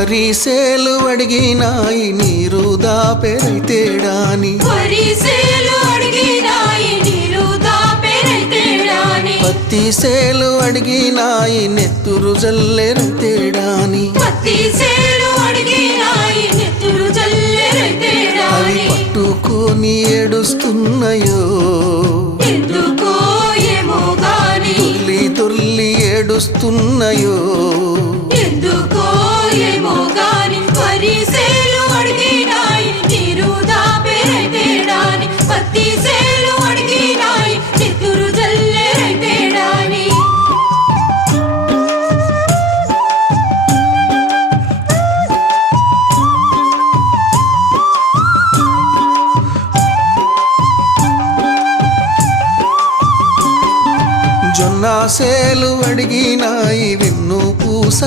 వరీసేలు అడిగినాయి నీరు నీరు దాపెరైతేడాని పత్తి సేలు అడిగినాయి నెత్తురు అడిగినాయి నెత్తురు అవి పట్టుకొని ఏడుస్తున్నాయో. తుల్లి తుల్లి ఏడుస్తున్నాయో. జొన్నాసేలు సేలు అడిగినాయి విన్ను జల్లెరైతేడాని